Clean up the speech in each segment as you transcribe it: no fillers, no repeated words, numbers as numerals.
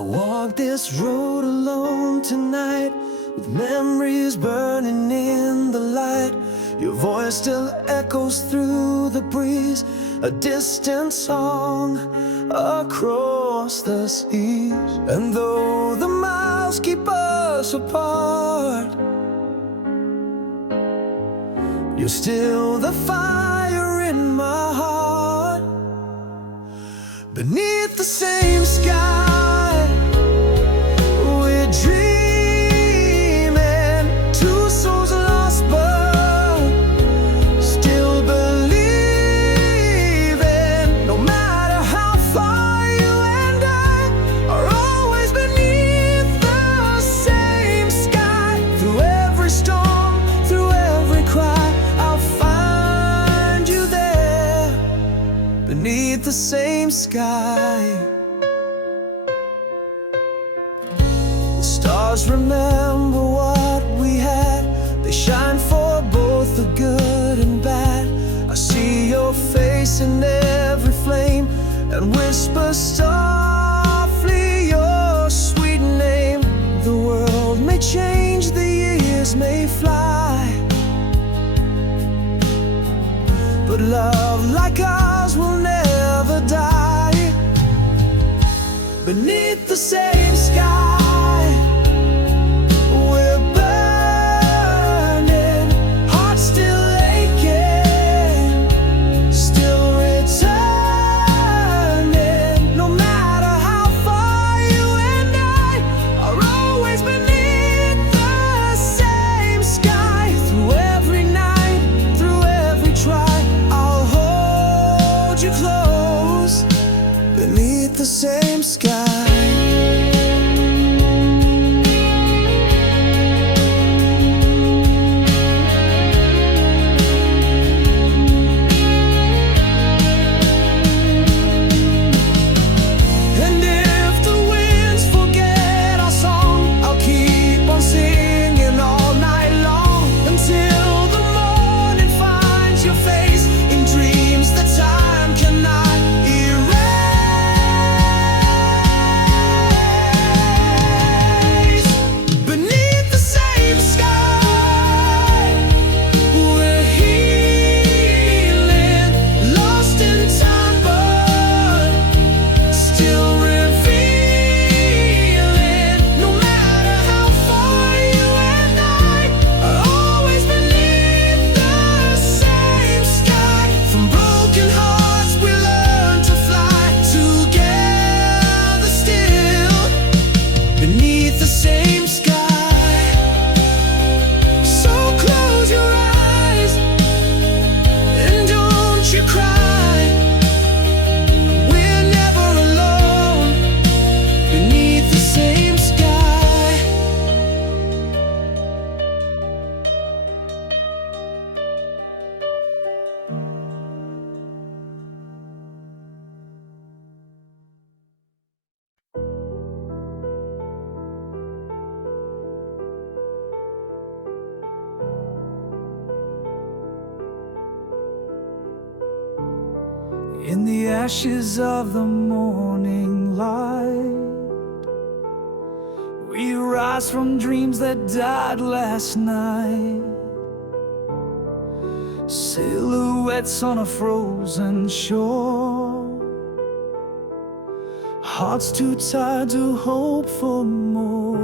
I walk this road alone tonight, with memories burning in the light. Your voice still echoes through the breeze, a distant song across the seas. And though the miles keep us apart, you're still the fire in my heart. Beneath the same sky, we're dreaming, two souls lost but still believing. No matter how far you and I are, always beneath the same sky. Through every storm, through every cry, I'll find you there, beneath the same sky. The stars remember what we had, they shine for both the good and bad. I see your face in every flame and whisper softly your sweet name. The world may change, the years may fly, but love like ours will never die. Beneath the same sky, we're burning, hearts still aching, still returning. No matter how far you and I are, always beneath the same sky. Through every night, through every try, I'll hold you close, beneath the same sky. And if the winds forget our song, I'll keep on singing all night long, until the morning finds your face in dreams that time cannot erase. Beneath the same sky, we're healing, lost in time but still revealing. No matter how far you and I are, always beneath the same sky. From broken hearts we learn to fly together still, beneath the same sky. So close your eyes and don't you cry. We're never alone, beneath the same sky. In the ashes of the morning light, we rise from dreams that died last night. Silhouettes on a frozen shore, hearts too tired to hope for more.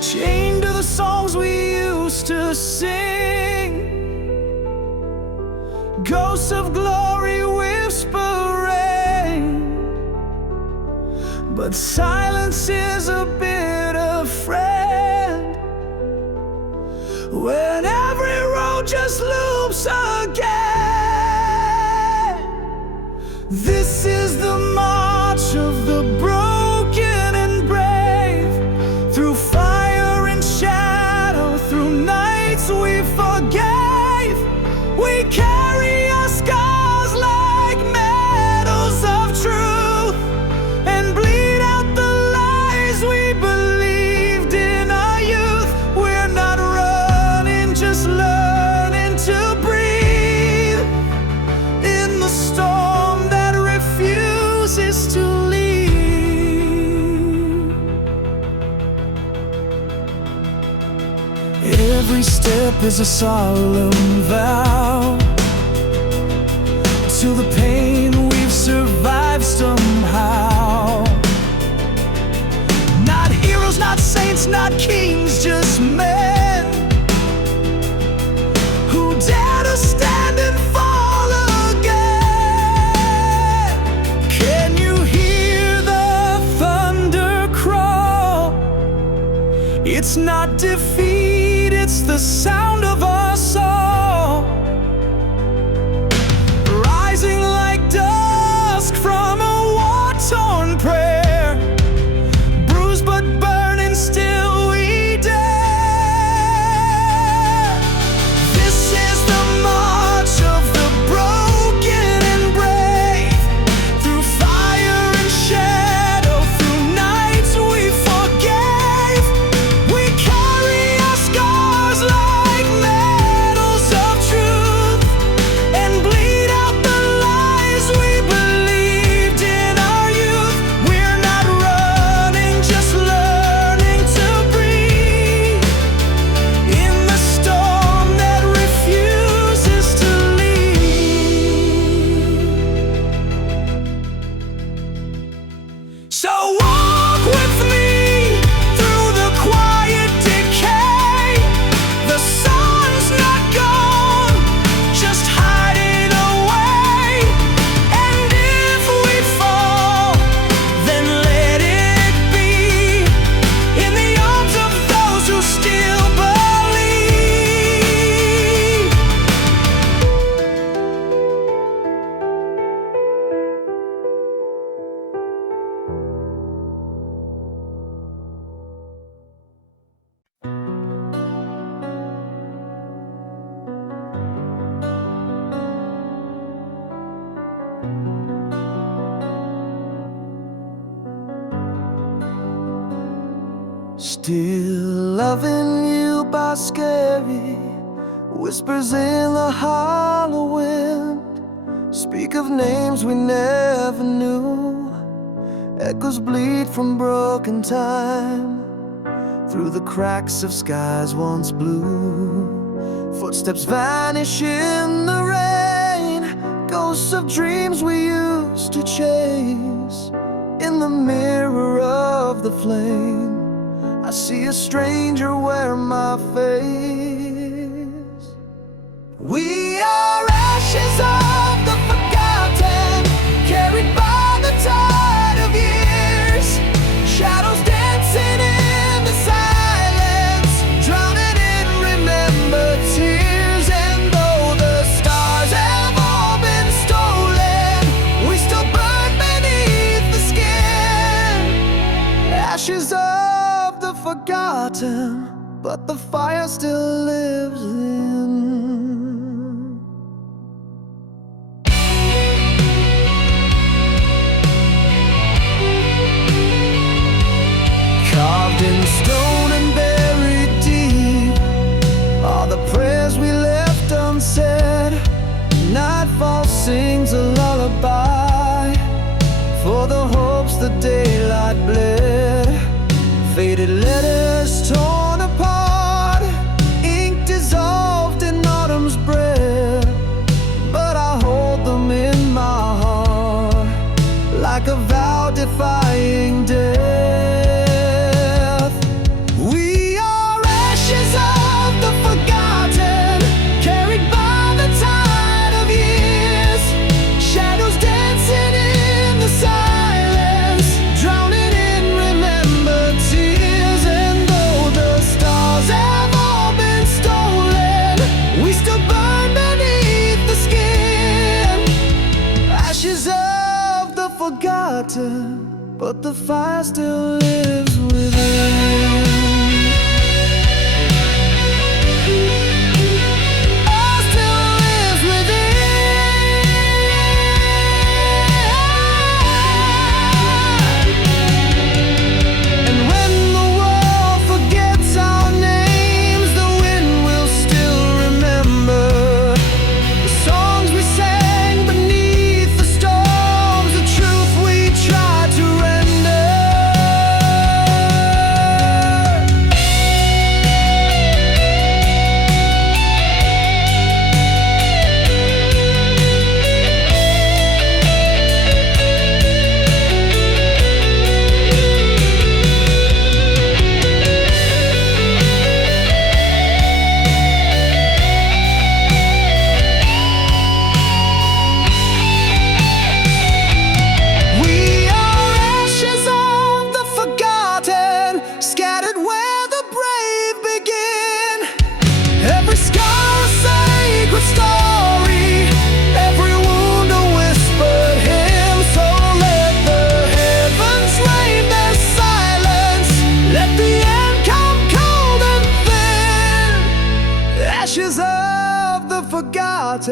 Chained to the songs we used to sing, ghosts of glory whispering, but silence is a bitter friend when every road just loops again. This is the march of the broken and brave, through fire and shadow, through nights we forgave. We carry our scars like medals of truth, and bleed out the lies we believed in our youth. We're not running, just learning to breathe in the storm that refuses to leave. Every step is a solemn vow to the pain we've survived somehow. Not heroes, not saints, not kings, just men who dare to stand and fall again. Can you hear the thunder crawl? It's not defeat, it's the sound of us all, rising like dusk from a war-torn prayer, bruised but burning, still we dare. This is the march of the broken and brave, through fire and shadow, through nights we forgave. We carry our scars like medals of truth, and bleed out the lies we believed in our youth. We're not running, just learning to breathe in the storm that refuses to leave. So walk with me through the quiet decay. The sun's not gone, just hiding away. And if we fall, then let it be in the arms of those who still believe. Still loving you by scary whispers in the hollow wind. Speak of names we never knew. Echoes bleed from broken time through the cracks of skies once blue. Footsteps vanish in the rain, ghosts of dreams we used to chase. In the mirror of the flame, I see a stranger wear my face. We are ashes of the forgotten, carried by the tide of years. Shadows dancing in the silence, drowning in remembered tears. And though the stars have all been stolen, we still burn beneath the skin. Ashes of the forgotten, but the fire still lives in. Carved in stone and buried deep are the prayers we left unsaid. Nightfall sings a lullaby for the hopes the daylight bled. Faded letters torn apart, ink dissolved in autumn's breath. But I hold them in my heart like a vow defying death. We are ashes of the forgotten, carried by the tide of years. Shadows dancing in the silence, drowning in remembered tears. And though the stars have all been stolen, we still burn beneath the skin. Ashes of the forgotten, but the fire still lives within.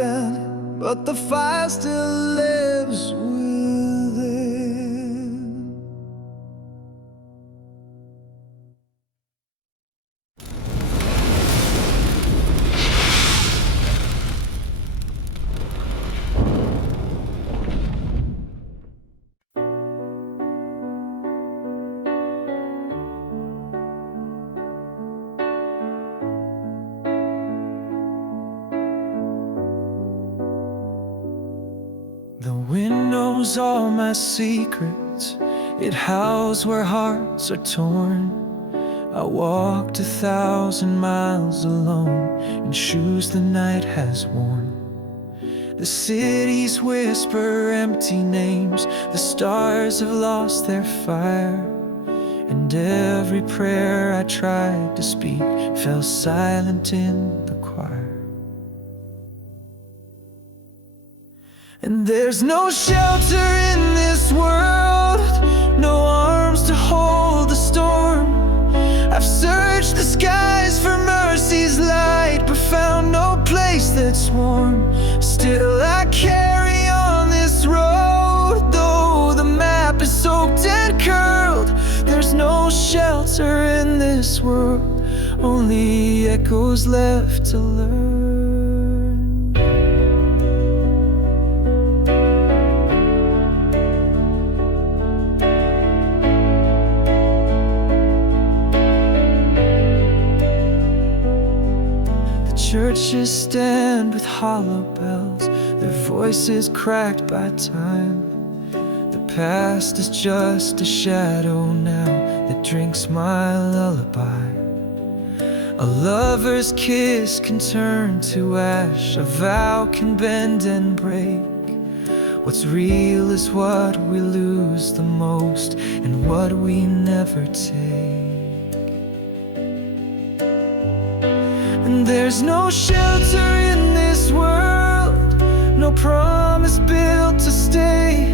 dead, but the fire still lives within. The wind knows all my secrets. It howls where hearts are torn. I walked 1,000 miles alone in shoes the night has worn. The cities whisper empty names. The stars have lost their fire, and every prayer I tried to speak fell silent in the choir. And there's no shelter in this world, no arms to hold the storm. I've searched the skies for mercy's light, but found no place that's warm. Still I carry on this road, though the map is soaked and curled. There's no shelter in this world, only echoes left to learn. Churches stand with hollow bells, their voices cracked by time. The past is just a shadow now that drinks my lullaby. A lover's kiss can turn to ash, a vow can bend and break. What's real is what we lose the most, and what we never take. And there's no shelter in this world, no promise built to stay.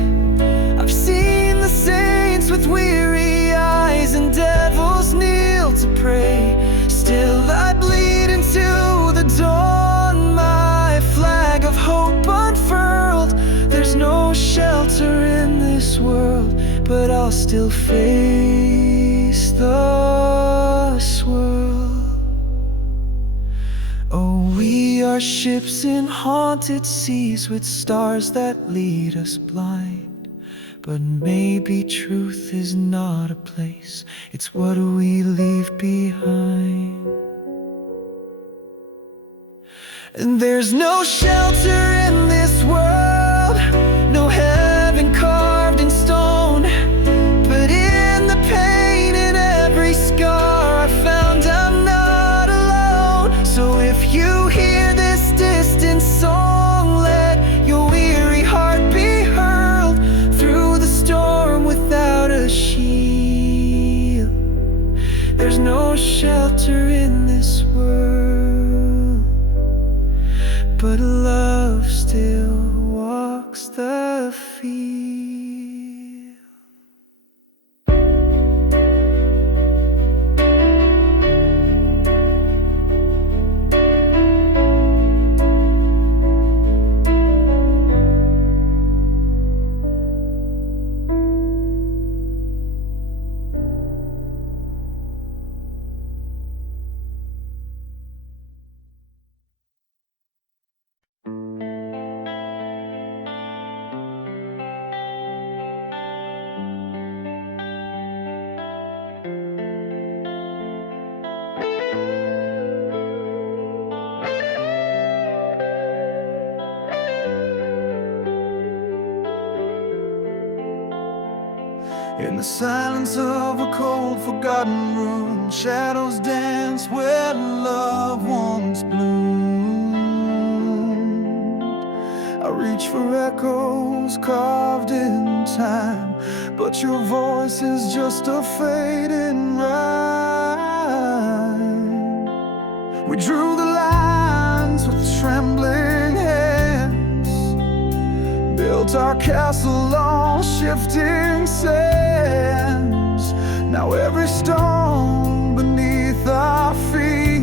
I've seen the saints with weary eyes and devils kneel to pray. Still I bleed into the dawn, my flag of hope unfurled. There's no shelter in this world, but I'll still face the swirl. Oh, we are ships in haunted seas with stars that lead us blind. But maybe truth is not a place, it's what we leave behind. And there's no shelter in this world, no heaven carved in stone. But in the pain, in every scar, I found I'm not alone. So if you hear this distant song, let your weary heart be hurled through the storm without a shield. There's no shelter in this world, but love still walks the field. In the silence of a cold, forgotten room, shadows dance where love once bloomed. I reach for echoes carved in time, but your voice is just a fading rhyme. We drew the lines with trembling hands, built our castle on shifting sands. Now every stone beneath our feet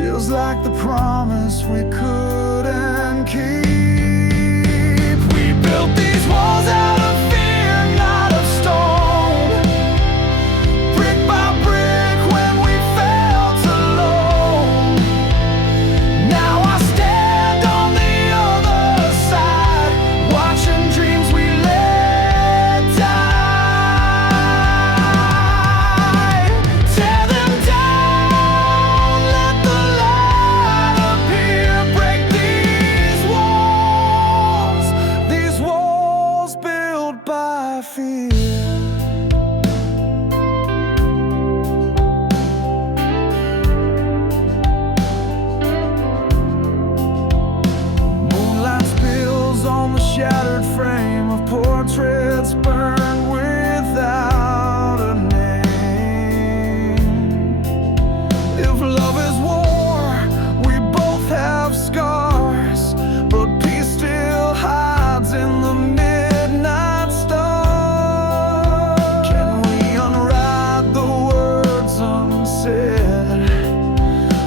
feels like the promise we couldn't keep. We built these walls out of fear, not of stone. Brick by brick when we felt alone. Now I stand on the other side, watching dreams we let die. Tear them down, let the light appear. Break these walls built by fear. Moonlight spills on the shattered frame of portraits burned without a name. If love is war, we both have scars, but peace still hides in the midnight star. Can we unwrite the words unsaid,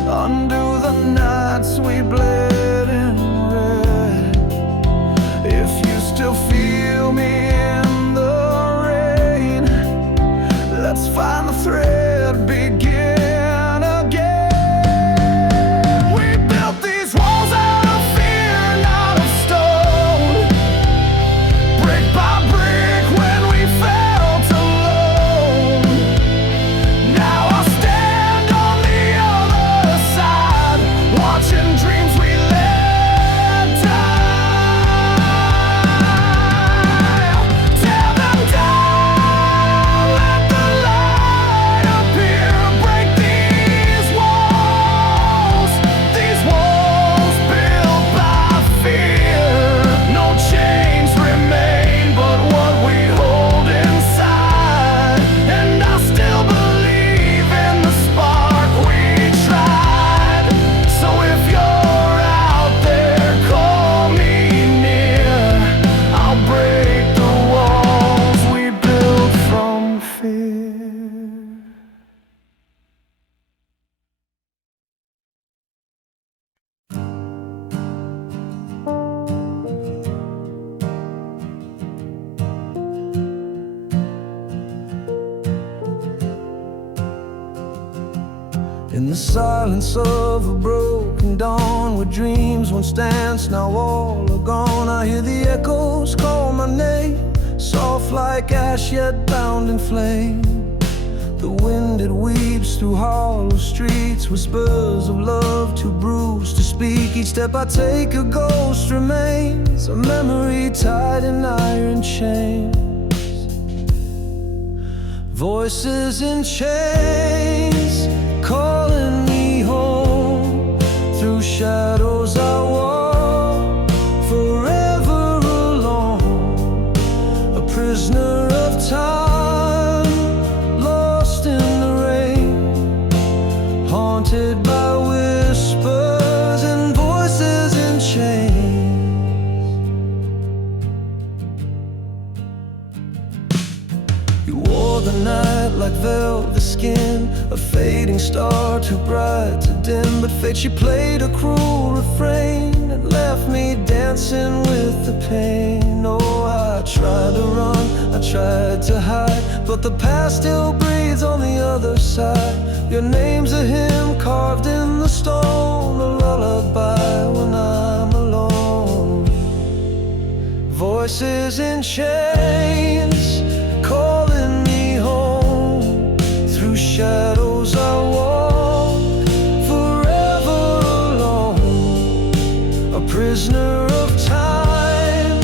undo the nights we bled in red? If you still feel me in the rain, let's find the thread, begin again. We built these walls out of fear, not of stone. Brick by brick when we felt alone. Now I stand on the other side, watching dreams we let die. Tear them down, let the light appear. Break these walls built by fear. No chains remain but what we hold inside, and I still believe in the spark we tried. So if you're out there, call me near. I'll break the walls we built from fear. In the silence of a broken dawn, where dreams once danced, now all are gone. I hear the echoes call my name, soft like ash yet bound in flame. The wind, it weeps through hollow streets, whispers of love too bruised to speak. Each step I take, a ghost remains, a memory tied in iron chains. Voices in chains calling me home. Through shadows I walk, forever alone. A prisoner of time, lost in the rain, haunted by whispers and voices in chains. You wore the night like velvet skin, a fading star too bright to dim. But fate, she played a cruel refrain and left me dancing with the pain. Oh, I tried to run, I tried to hide, but the past still breathes on the other side. Your name's a hymn carved in the stone, a lullaby when I'm alone. Voices in chains calling me home. Through shadows I walk, forever alone. A prisoner of time,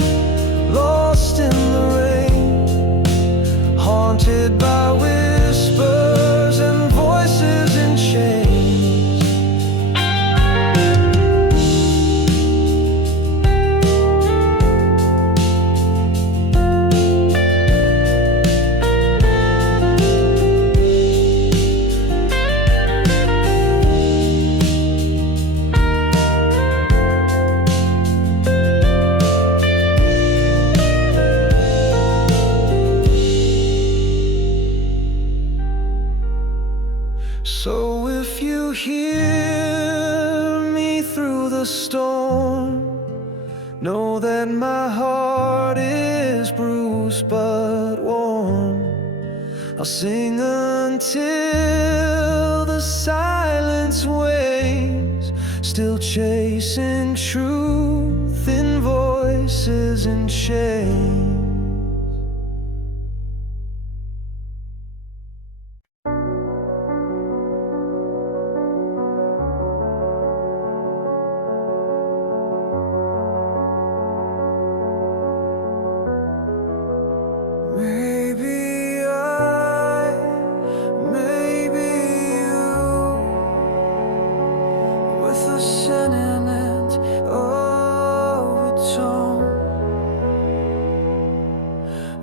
lost in the rain, haunted by whispers and voices in chains. Know that my heart is bruised but warm. I'll sing until the silence wanes, still chasing truth in voices in chains. Maybe I, maybe you, with a sentiment of a tone.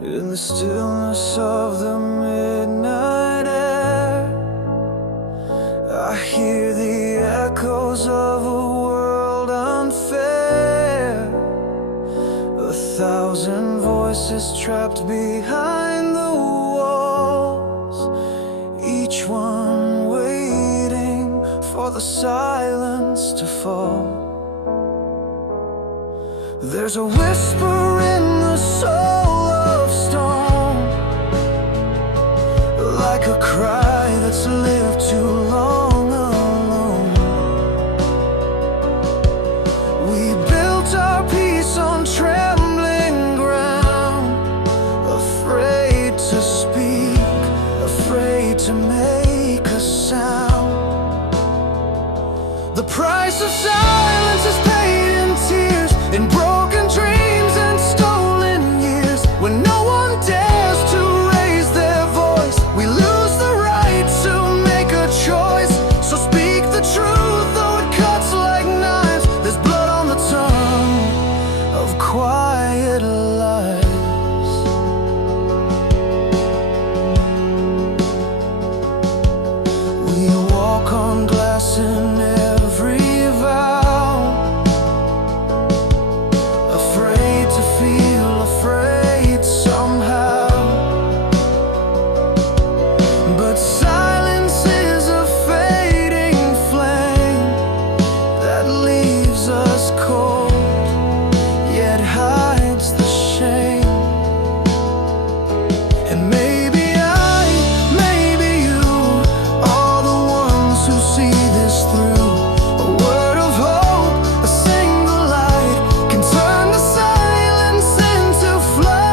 In the stillness of the midnight air, I hear the echoes of a world unfair. 1,000 voices trapped behind the walls, each one waiting for the silence to fall. There's a whisper in the soul of stone, like a cry that's lived too long alone. We built our peace on trembling ground, afraid to speak, afraid to make a sound. The price of silence is paid in tears, in broken dreams and stolen years. When no one dares to raise their voice, we lose the right to make a choice. So speak the truth, though it cuts like knives. There's blood on the tongue of quiet lives. We walk on glass in every vow, afraid to feel afraid somehow. But silence is a fading flame that leaves us cold, yet hides the shame. And maybe I, maybe you, are the ones who see this through. A word of hope, a single light, can turn the silence into flight.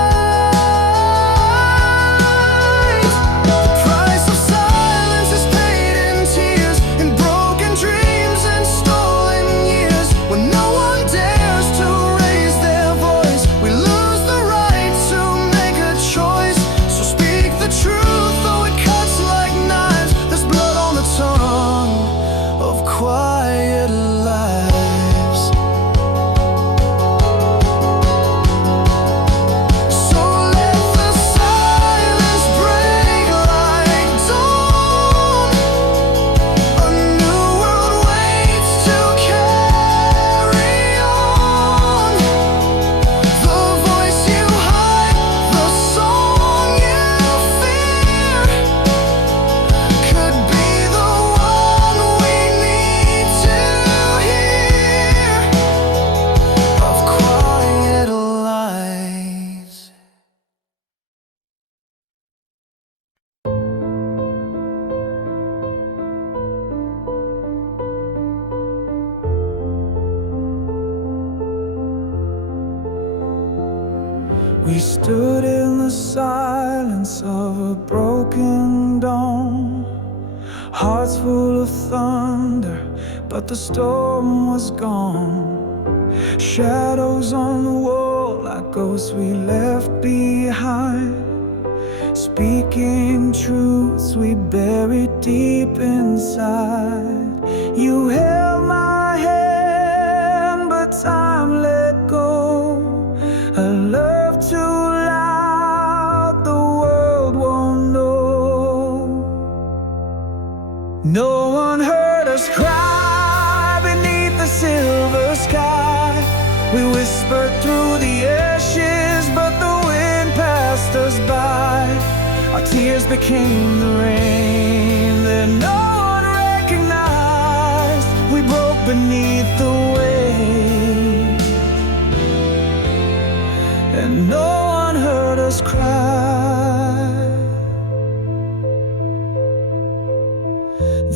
The price of silence is paid in tears, in broken dreams and stolen years. When no one dares to raise their voice, we lose the right to make a choice. So speak the truth, though it cuts like knives. There's blood on the tongue of quiet lives. So let the silence break like dawn. A new world waits to carry on. The voice you hide, the song you fear, could be the one we need to hear, of quiet lives. We stood in the silence of a broken dawn, hearts full of thunder, but the storm was gone. Shadows on the wall, like ghosts we left behind, speaking truths we buried deep inside. You held my hand, but time let go. A love too loud, the world won't know. No one heard us cry beneath the silver sky. We whispered through the ashes, but the wind passed us by. Our tears became the rain that no one recognized. We broke beneath the weight and no one heard us cry.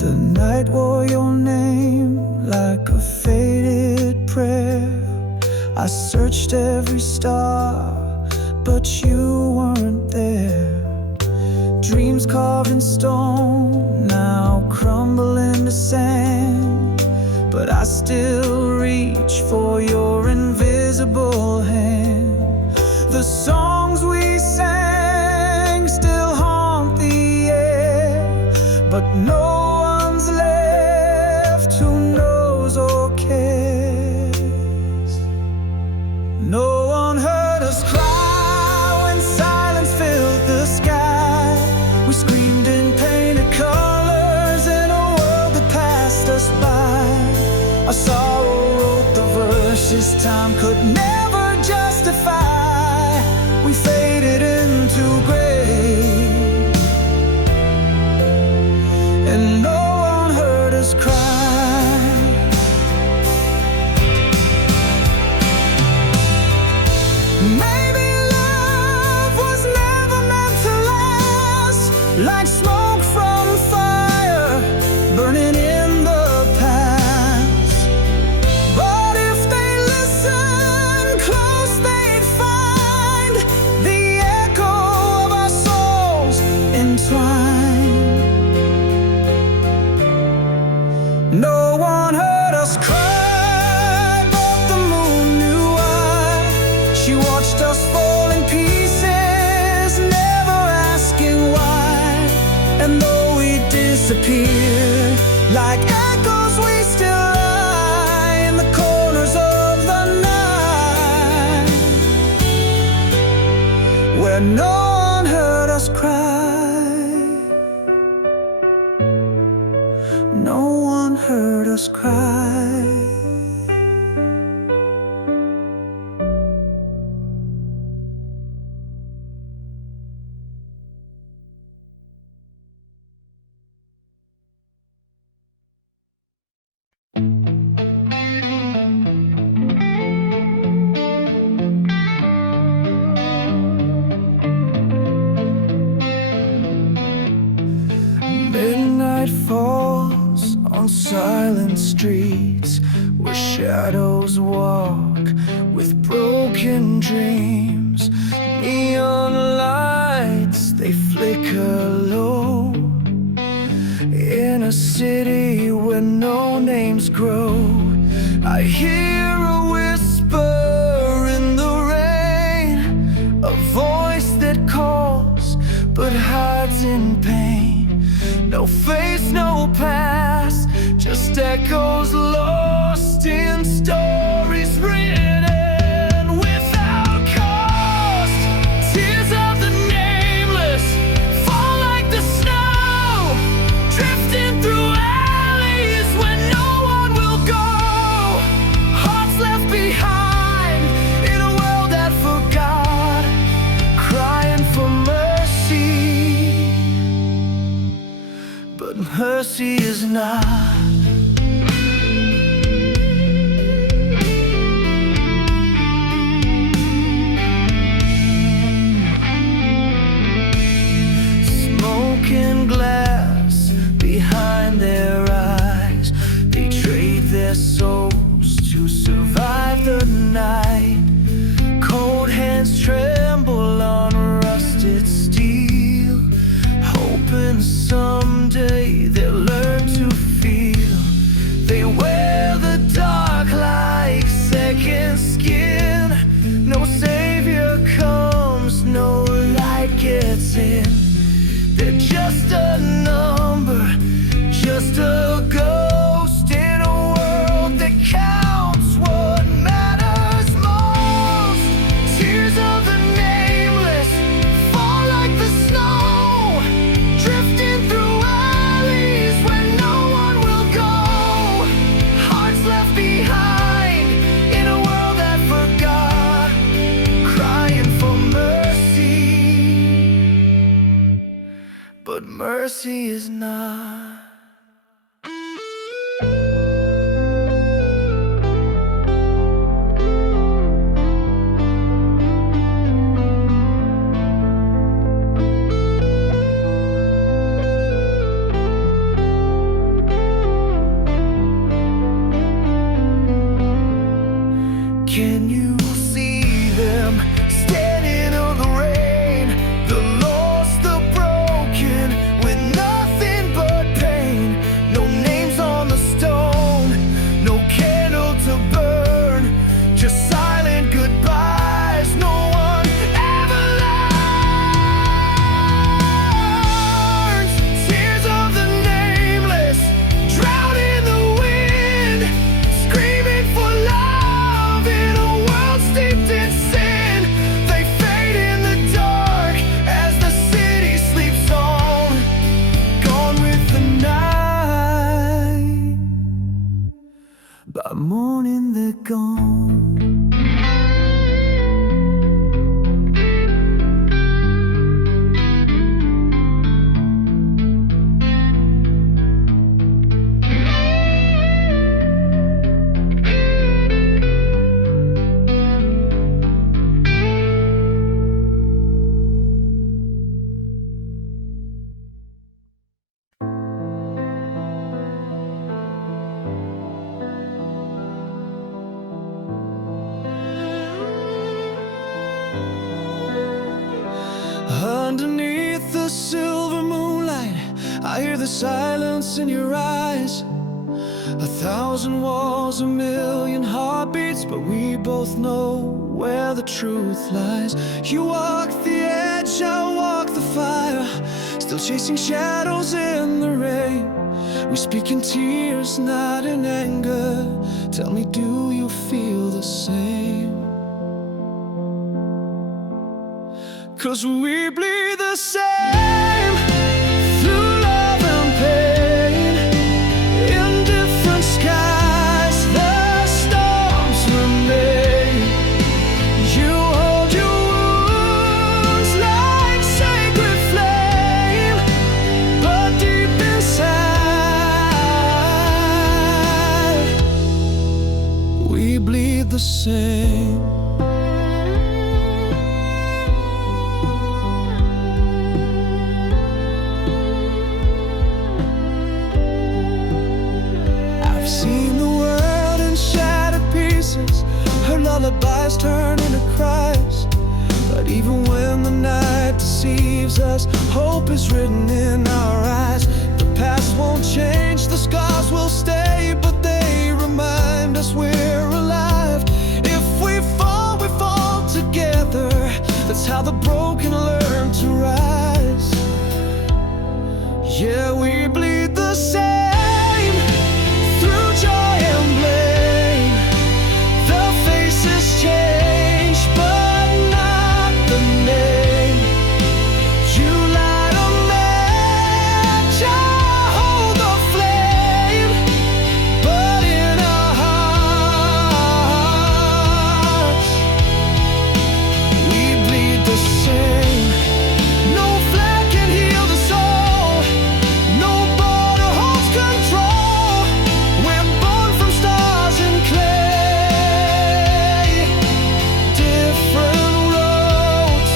The night wore your name like a faded prayer. I searched every star, but you weren't there. Dreams carved in stone now crumble into sand, but I still reach for your invisible hand. The songs we sang still haunt the air, but no one's left who knows or cares. No one heard us cry when silence filled the sky. We screamed in painted colors in a world that passed us by. Our sorrow wrote the verses time could never justify. We faded into gray, and no one heard us cry. Maybe love was never meant to last, like smoke from fire burning in the past. But if they listened close, they'd find the echo of our souls entwined. No one heard us cry, but the moon knew why. She watched us fall in pieces, never asking why. And though we disappeared like echoes, we still lie in the corners of the night, where no one heard us cry. No one heard us cry. Midnight falls on silent streets where shadows walk with broken dreams. Neon lights, they flicker low in a city where no names grow. I hear a whisper in the rain, a voice that calls but hides in pain. No face, no past, just echoes lost in stories written without cost. Tears of the nameless fall like the snow, drifting through alleys where no one will go. Hearts left behind in a world that forgot, crying for mercy. But mercy is not. Smoking glass behind their eyes, they trade their souls to survive the night. Cold hands tremble on rusted steel, hoping someday they'll learn to feel. They wear the dark like second skin. No savior comes, no light gets in. They're just a number, just a ghost in a world that counts what matters most. Tears of the nameless fall like the snow, drifting through alleys where no one will go. Hearts left behind in a world that forgot, crying for mercy. But mercy is not. Can you see them standing on the rain? The lost, the broken, with nothing but pain. No names on the stone, no candle to burn, just silent goodbyes. No one ever learns. Tears of the nameless drown in the wind, screaming for love in a world steeped in sin. They fade in the dark as the city sleeps on, gone with the night. By morning they're gone. Underneath the silver moonlight, I hear the silence in your eyes. 1,000 walls, 1,000,000 heartbeats, but we both know where the truth lies. You walk the edge, I walk the fire, still chasing shadows in the rain. We speak in tears, not in anger. Tell me, do you feel the same? 'Cause we bleed the same through love and pain. In different skies, the storms remain. You hold your wounds like sacred flame, but deep inside, we bleed the same. Her lullabies turn into cries, but even when the night deceives us, hope is written in our eyes. The past won't change, the scars will stay, but they remind us we're alive. If we fall together. That's how the broken learn to rise. Yeah, we bleed the same through joy and blame. The faces change, but not the name. You light a match, I hold the flame, but in our hearts, we bleed the same. No flag can heal the soul, no border holds control. We're born from stars and clay, different roads,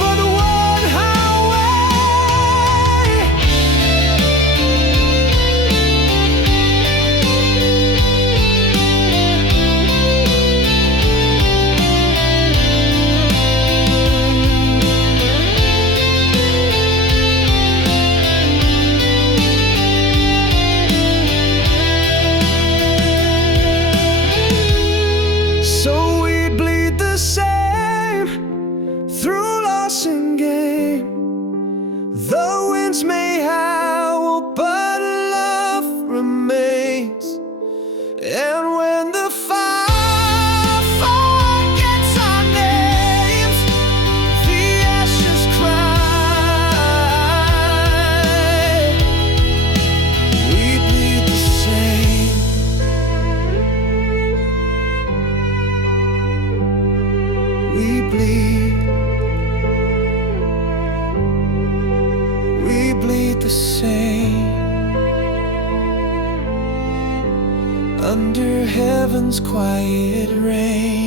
but one highway. So we bleed the same through loss and gain. The winds may howl, but love remains. And when the fire forgets our names, the ashes cry. We bleed the same. We bleed the same. Under heaven's quiet rain.